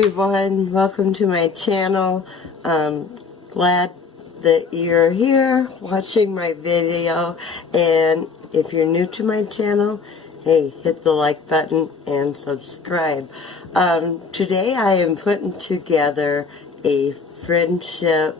everyone, welcome to my channel. Glad that you're here watching my video, and if you're new to my channel, hey, hit the like button and subscribe. Today I am putting together a friendship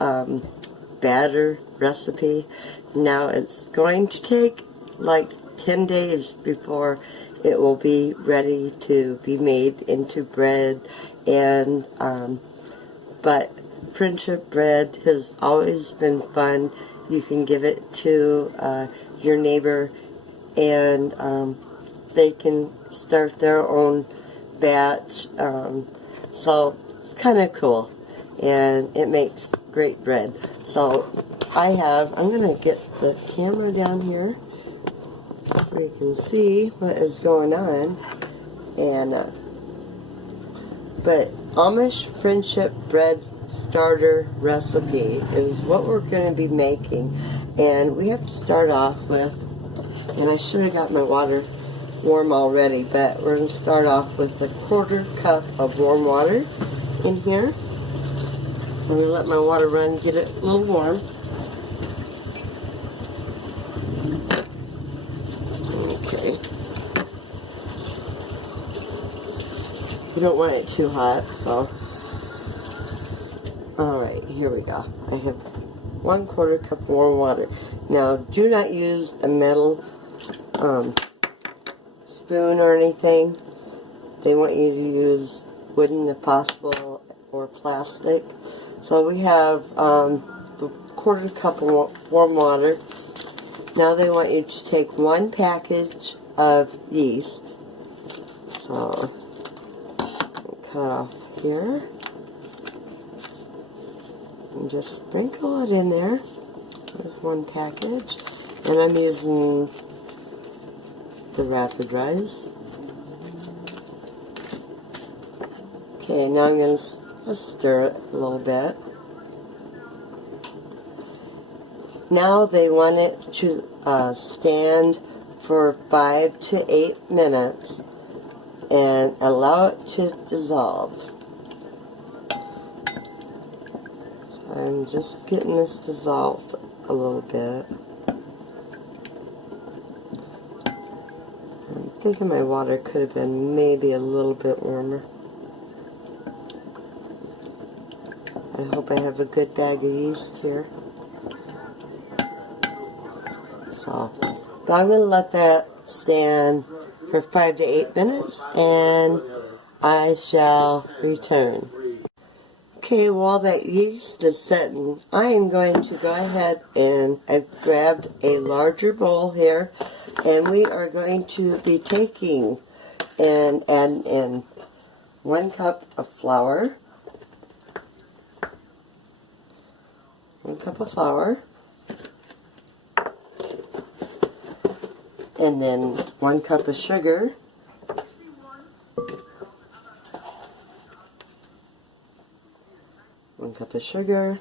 batter recipe. Now it's going to take like 10 days before it will be ready to be made into bread, and but friendship bread has always been fun. You can give it to your neighbor, and they can start their own batch, so kind of cool, and it makes great bread. So I'm going to get the camera down here so you can see what is going on. And but Amish friendship bread starter recipe is what we're going to be making, and we have to start off with, and I should have got my water warm already, but we're going to start off with a 1/4 cup of warm water in here. I'm going to let my water run, get it a little warm. Okay. You don't want it too hot, so. Alright, here we go. I have 1/4 cup warm water. Now, do not use a metal spoon or anything. They want you to use wooden if possible, or plastic. So we have the 1/4 cup of warm water. Now they want you to take 1 package of yeast. So, cut off here. And just sprinkle it in there. There's 1 package. And I'm using the rapid rise. Okay, now I'm going to stir it a little bit. Now they want it to stand for 5 to 8 minutes and allow it to dissolve. So I'm just getting this dissolved a little bit. I'm thinking my water could have been maybe a little bit warmer. I hope I have a good bag of yeast here. So, but I'm going to let that stand for 5 to 8 minutes, and I shall return. Okay, while that yeast is setting, I am going to go ahead and I've grabbed a larger bowl here, and we are going to be taking and adding in 1 cup of flour. 1 cup of flour. And then 1 cup of sugar. 1 cup of sugar.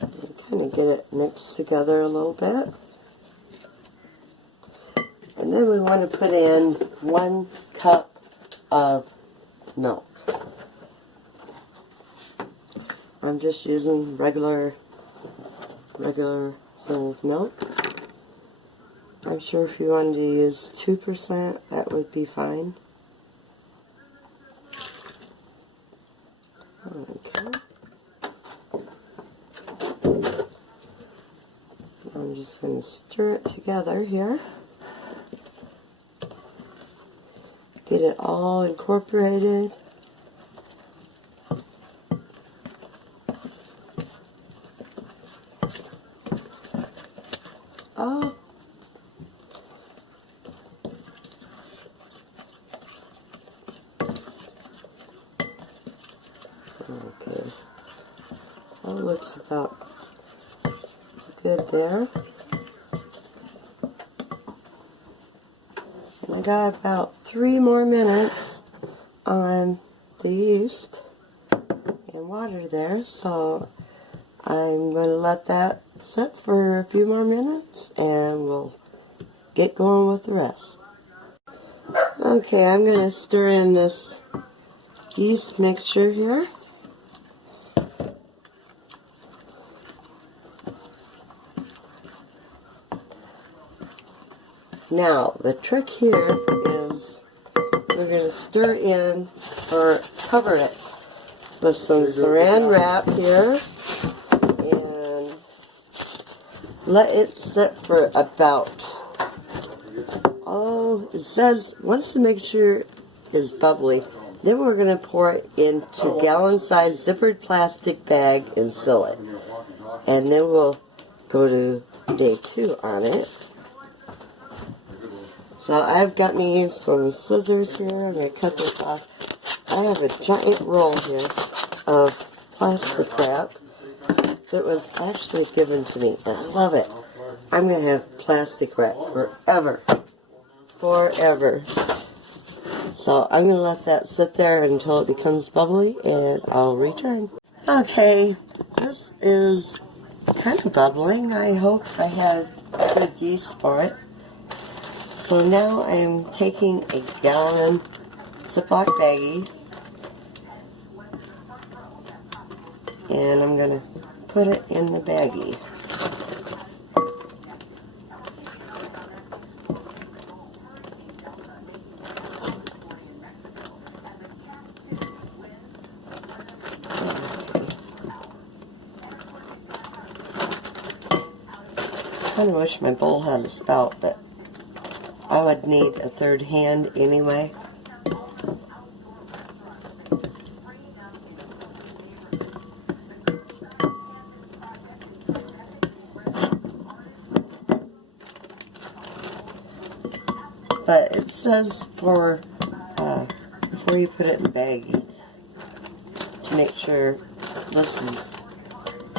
And kind of get it mixed together a little bit. And then we want to put in 1 cup of milk. I'm just using regular whole milk. I'm sure if you wanted to use 2%, that would be fine. Okay. I'm just going to stir it together here. Get it all incorporated. Oh. Okay. That looks about good there. And I got about 3 more minutes on the yeast and water there, so I'm going to let that set for a few more minutes and we'll get going with the rest. Okay, I'm going to stir in this yeast mixture here. Now, the trick here is we're going to stir in or cover it with some saran wrap here and let it sit for about, it says once the mixture is bubbly, then we're going to pour it into gallon-sized zippered plastic bag and seal it. And then we'll go to day 2 on it. So I've got me some scissors here. I'm going to cut this off. I have a giant roll here of plastic wrap that was actually given to me. I love it. I'm going to have plastic wrap forever. Forever. So I'm going to let that sit there until it becomes bubbly and I'll return. Okay, this is kind of bubbling. I hope I had good yeast for it. So now I'm taking a gallon Ziploc baggie and I'm going to put it in the baggie. I kind of wish my bowl had a spout, but I would need a third hand anyway. But it says for before you put it in the baggie to make sure this is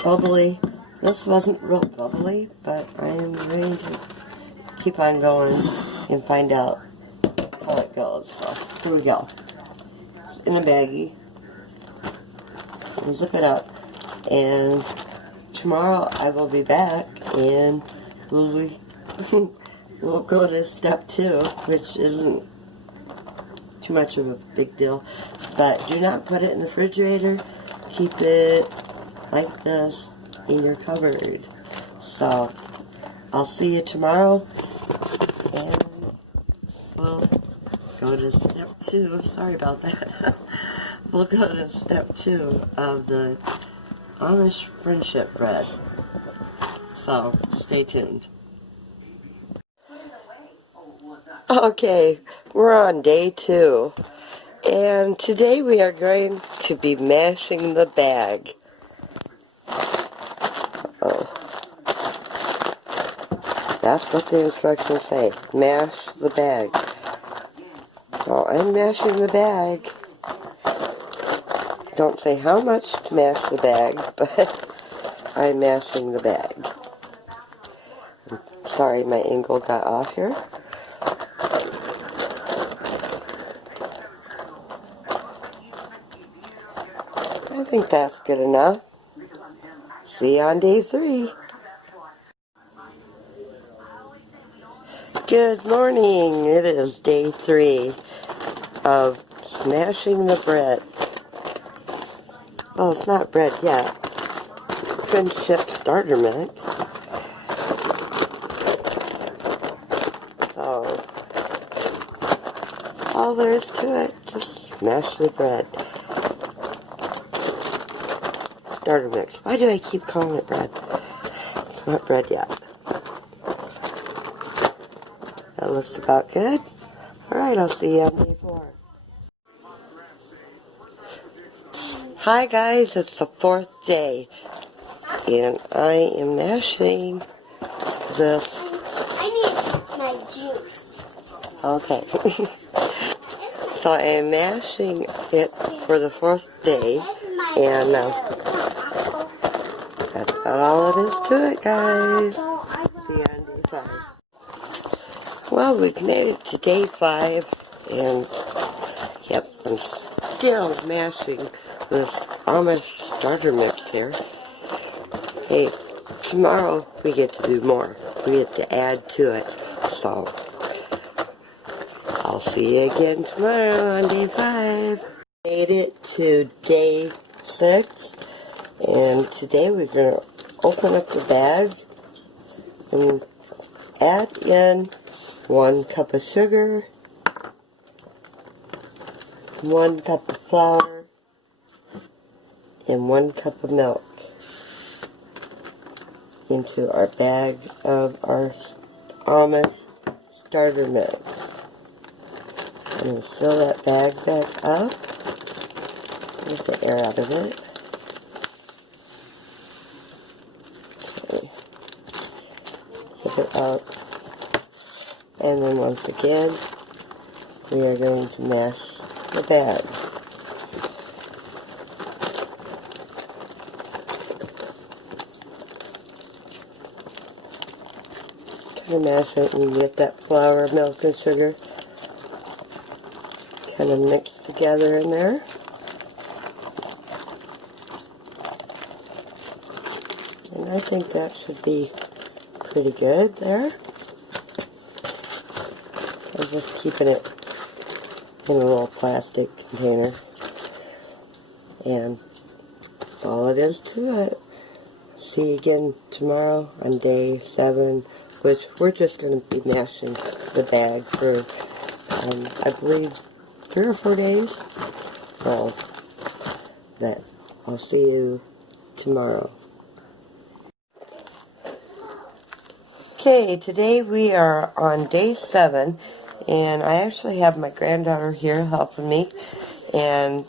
bubbly. This wasn't real bubbly, but I am going to keep on going and find out how it goes. So here we go. It's in a baggie. I'll zip it up, and tomorrow I will be back, and we'll go to step 2, which isn't too much of a big deal. But do not put it in the refrigerator. Keep it like this in your cupboard. So I'll see you tomorrow, and we'll go to step 2. Sorry about that. We'll go to step 2 of the Amish friendship bread. So stay tuned. Okay, we're on day 2, and today we are going to be mashing the bag. That's what the instructions say. Mash the bag. So I'm mashing the bag. Don't say how much to mash the bag, but I'm mashing the bag. Sorry, my angle got off here. I think that's good enough. See you on day 3. Good morning. It is day 3 of smashing the bread. Well, it's not bread yet. Friendship starter mix. So, all there is to it. Just smash the bread. Starter mix. Why do I keep calling it bread? It's not bread yet. That looks about good. Alright, I'll see you on day 4. Hi guys, it's the 4th day. And I am mashing this. I need my juice. Okay. So I am mashing it for the 4th day. And that's about all it is to it, guys. See you on day 5. Well, we've made it to day 5, and yep, I'm still mashing this Amish starter mix here. Hey, tomorrow we get to do more. We get to add to it. So I'll see you again tomorrow on day 5. Made it to day 6, and today we're going to open up the bag and add in 1 cup of sugar, 1 cup of flour, and 1 cup of milk into our bag of our Amish starter mix. I'm going to fill that bag back up. Get the air out of it. Okay. Zip it up. And then once again, we are going to mash the bag. Kind of mash it and get that flour, milk, and sugar kind of mixed together in there. And I think that should be pretty good there. I'm just keeping it in a little plastic container. And all it is to it. See you again tomorrow on day 7, which we're just going to be mashing the bag for, I believe, 3 or 4 days. So, that I'll see you tomorrow. Okay, today we are on day 7, and I actually have my granddaughter here helping me. And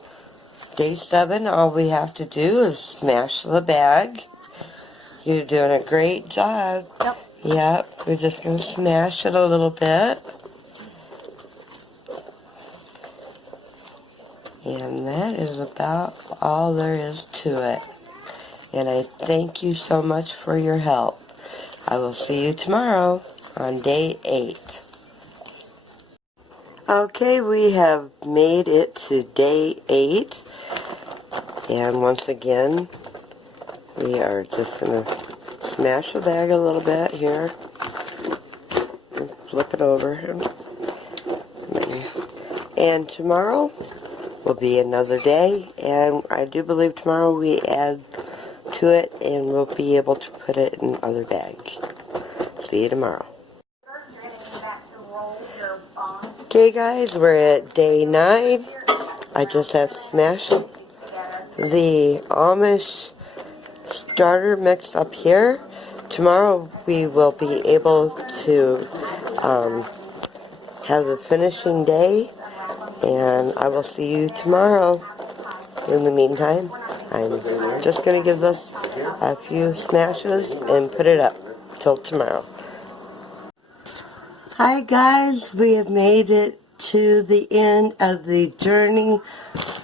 day 7, all we have to do is smash the bag. You're doing a great job. Yep. Yep, we're just going to smash it a little bit. And that is about all there is to it. And I thank you so much for your help. I will see you tomorrow on day 8. Okay, we have made it to day 8. And once again, we are just going to smash the bag a little bit here. And flip it over. And tomorrow will be another day. And I do believe tomorrow we add to it and we'll be able to put it in other bags. See you tomorrow. Okay guys, we're at day 9. I just have smashed the Amish starter mix up here. Tomorrow we will be able to have the finishing day, and I will see you tomorrow. In the meantime, I'm just going to give this a few smashes and put it up till tomorrow. Hi guys, we have made it to the end of the journey.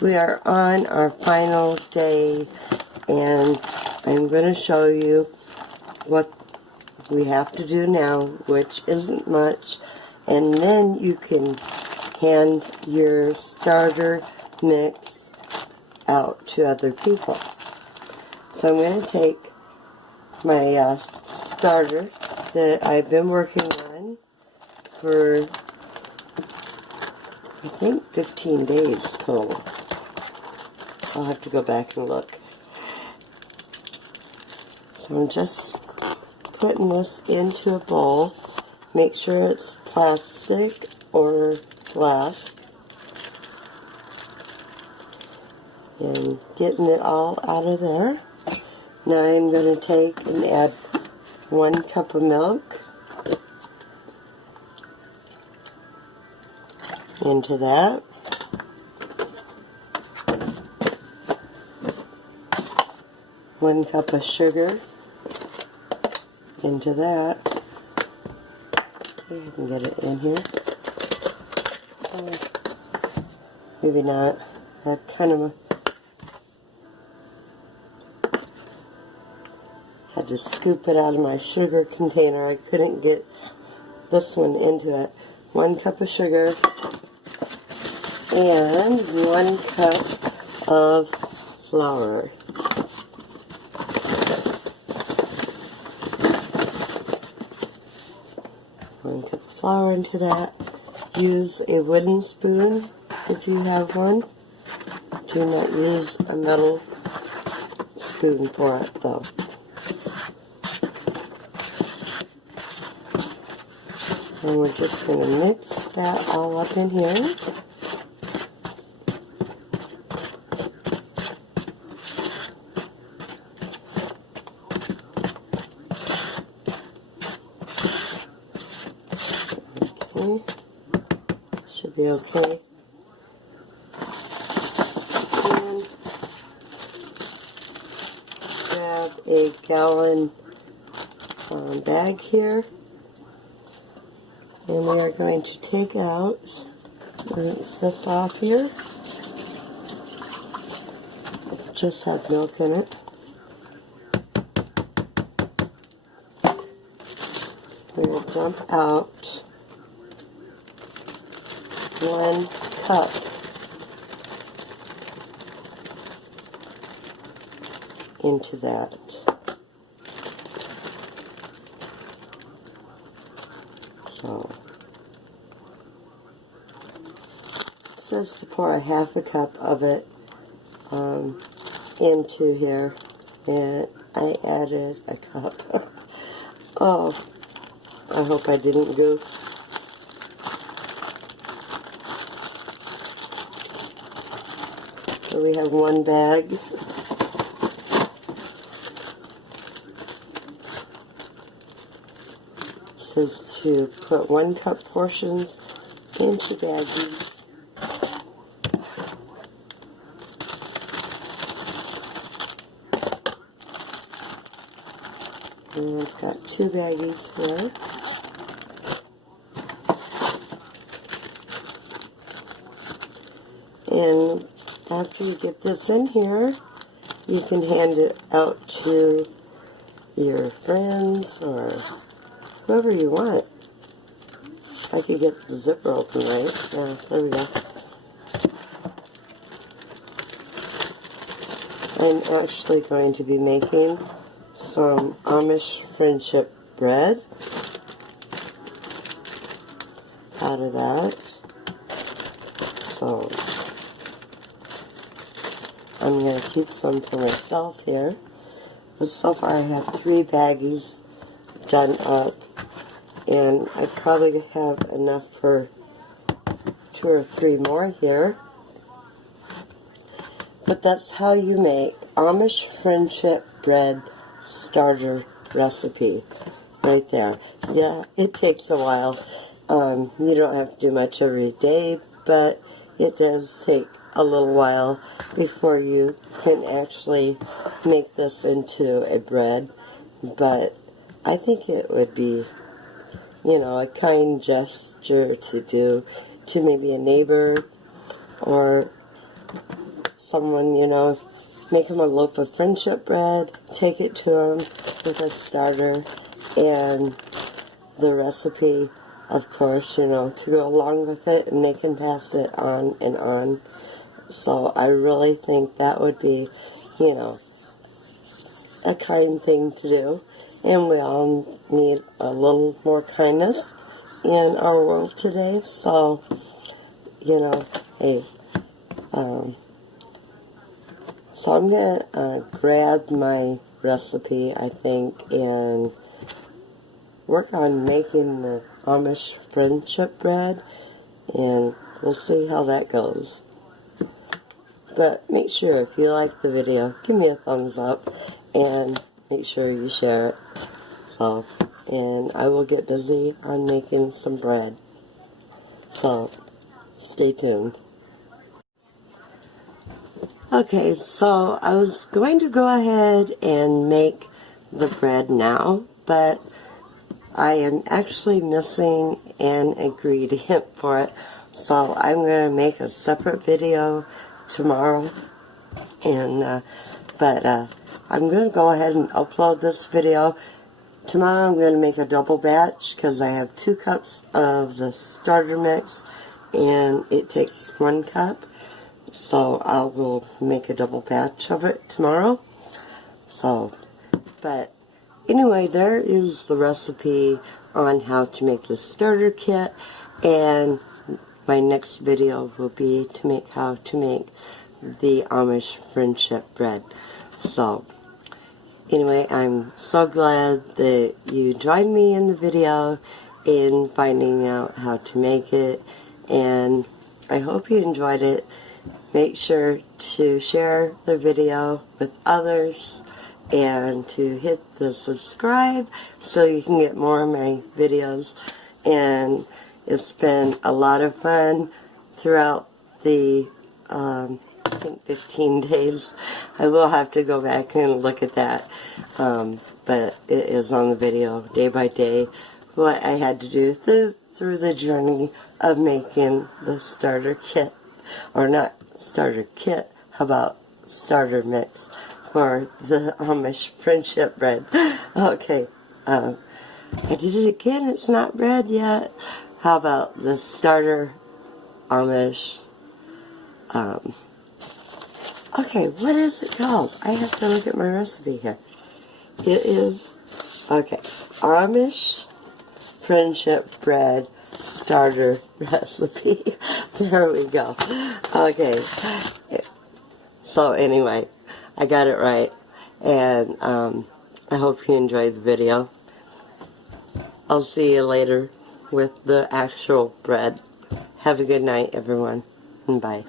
We are on our final day, and I'm going to show you what we have to do now, which isn't much, and then you can hand your starter mix out to other people. So I'm going to take my starter that I've been working on for, I think, 15 days total. I'll have to go back and look. So I'm just putting this into a bowl. Make sure it's plastic or glass. And getting it all out of there. Now I'm going to take and add 1 cup of milk into that. One cup of sugar into that. Okay, I can get it in here. Maybe not. I have kind of had to scoop it out of my sugar container. I couldn't get this one into it. 1 cup of sugar and 1 cup of flour. 1 cup of flour into that, use a wooden spoon if you have one. Do not use a metal spoon for it though. And we're just going to mix that all up in here. Okay. Should be okay. And grab a gallon bag here. And we are going to take out, rinse this off here. Just had milk in it. We're going to dump out 1 cup into that. So, it says to pour 1/2 cup of it into here, and I added a cup. Oh, I hope I didn't goof. So we have 1 bag. It says to put 1 cup portions into baggies. And I've got 2 baggies here. And after you get this in here, you can hand it out to your friends or whoever you want. I could get the zipper open, right? Yeah, there we go. I'm actually going to be making some Amish friendship bread out of that. So I'm going to keep some for myself here. But so far I have 3 baggies done up, and I probably have enough for 2 or 3 more here. But that's how you make Amish friendship bread starter recipe right there. Yeah, it takes a while. You don't have to do much every day, but it does take a little while before you can actually make this into a bread. But I think it would be, you know, a kind gesture to do to maybe a neighbor or someone, you know, make them a loaf of friendship bread, take it to them with a starter and the recipe, of course, you know, to go along with it, and they can pass it on and on. So I really think that would be, you know, a kind thing to do. And we all need a little more kindness in our world today. So, you know, hey, so I'm going to grab my recipe, I think, and work on making the Amish friendship bread, and we'll see how that goes. But make sure, if you like the video, give me a thumbs up, and make sure you share it. So, and I will get busy on making some bread. So, stay tuned. Okay, so I was going to go ahead and make the bread now, but I am actually missing an ingredient for it. So I'm going to make a separate video tomorrow, and I'm going to go ahead and upload this video. Tomorrow I'm going to make a double batch because I have 2 cups of the starter mix, and it takes 1 cup. So I will make a double batch of it tomorrow. So, but anyway, there is the recipe on how to make the starter kit, and my next video will be to make how to make the Amish friendship bread. So, anyway, I'm so glad that you joined me in the video in finding out how to make it, and I hope you enjoyed it. Make sure to share the video with others and to hit the subscribe so you can get more of my videos. And it's been a lot of fun throughout the I think 15 days. I will have to go back and look at that, but it is on the video day by day what I had to do through the journey of making the starter kit, or not starter kit, how about starter mix for the Amish friendship bread. Okay, I did it again, it's not bread yet. How about the starter Amish, okay, what is it called? I have to look at my recipe here. It is, okay, Amish friendship bread starter recipe. There we go. Okay, so anyway, I got it right, and I hope you enjoyed the video. I'll see you later with the actual bread. Have a good night, everyone, and bye.